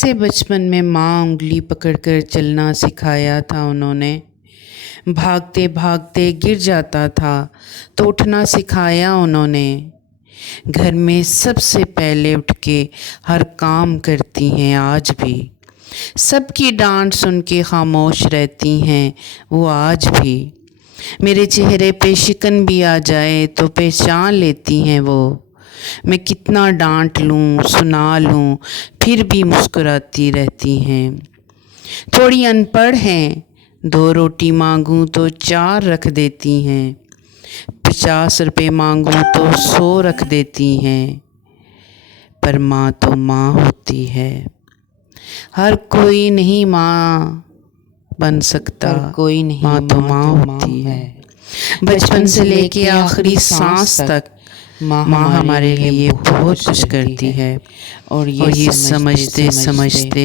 कैसे बचपन में माँ उंगली पकड़कर चलना सिखाया था उन्होंने। भागते भागते गिर जाता था तो उठना सिखाया उन्होंने। घर में सबसे पहले उठ के हर काम करती हैं आज भी। सबकी डांट सुन के खामोश रहती हैं वो आज भी। मेरे चेहरे पे शिकन भी आ जाए तो पहचान लेती हैं वो। मैं कितना डांट लूँ सुना लूँ फिर भी मुस्कुराती रहती हैं। थोड़ी अनपढ़ हैं, 2 रोटी मांगूँ तो 4 रख देती हैं। 50 रुपये मांगूँ तो 100 रख देती हैं। पर माँ तो माँ होती है। हर कोई नहीं माँ बन सकता, कोई नहीं माँ तो माँ होती है। बचपन से लेके आखिरी सांस तक माँ हमारे लिए बहुत कुछ करती है। और ये समझते समझते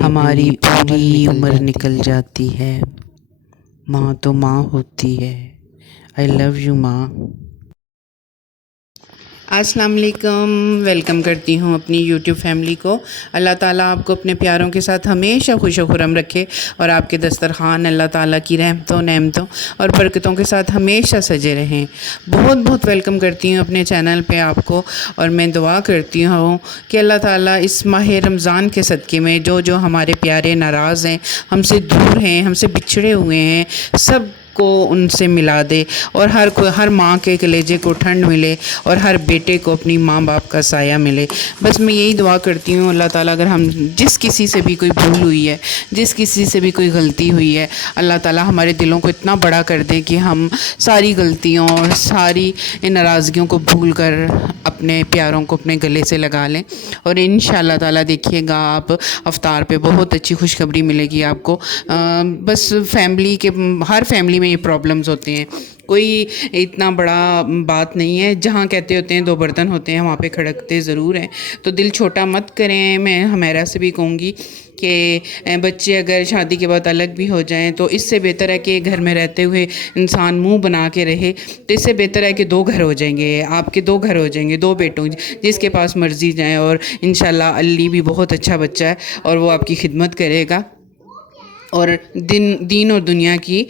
हमारी पूरी उम्र निकल जाती है। माँ तो माँ होती है। आई लव यू माँ। अस्सलाम वालेकुम, वेलकम करती हूँ अपनी यूट्यूब फैमिली को। अल्लाह ताला आपको अपने प्यारों के साथ हमेशा खुश व खुर्रम रखे और आपके दस्तरखान अल्लाह ताला की रहमतों नेमतों और बरकतों के साथ हमेशा सजे रहें। बहुत बहुत वेलकम करती हूँ अपने चैनल पे आपको और मैं दुआ करती हूँ कि अल्लाह ताला इस माह रमज़ान के सदक़े में जो जो हमारे प्यारे नाराज़ हैं, हमसे दूर हैं, हमसे बिछड़े हुए हैं, सब को उनसे मिला दे और हर माँ के कलेजे को ठंड मिले और हर बेटे को अपनी माँ बाप का साया मिले। बस मैं यही दुआ करती हूँ अल्लाह ताला अगर हम जिस किसी से भी कोई भूल हुई है, जिस किसी से भी कोई गलती हुई है, अल्लाह ताला हमारे दिलों को इतना बड़ा कर दे कि हम सारी गलतियों और सारी नाराज़गियों को भूल कर अपने प्यारों को अपने गले से लगा लें। और इंशाअल्लाह ताला देखिएगा आप अफ्तार पे बहुत अच्छी खुशखबरी मिलेगी आपको। बस हर फैमिली में ये प्रॉब्लम्स होते हैं, कोई इतना बड़ा बात नहीं है। जहाँ कहते होते हैं 2 बर्तन होते हैं वहाँ पे खड़कते ज़रूर हैं। तो दिल छोटा मत करें। मैं हमेरा से भी कहूँगी कि बच्चे अगर शादी के बाद अलग भी हो जाएं तो इससे बेहतर है कि घर में रहते हुए इंसान मुंह बना के रहे। तो इससे बेहतर है कि 2 घर हो जाएंगे, आपके 2 घर हो जाएंगे, 2 बेटों जिसके पास मर्ज़ी जाएं। और इंशाल्लाह अली भी बहुत अच्छा बच्चा है और वो आपकी खिदमत करेगा और दीन और दुनिया की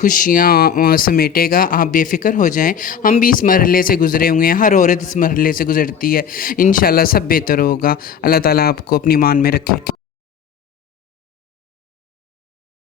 खुशियाँ समेटेगा। आप बेफ़िक्र हो जाएं। हम भी इस मरहले से गुज़रे हुए हैं, हर औरत इस मरहले से गुज़रती है। इंशाल्लाह सब बेहतर होगा। अल्लाह ताला आपको अपनी मान में रखे।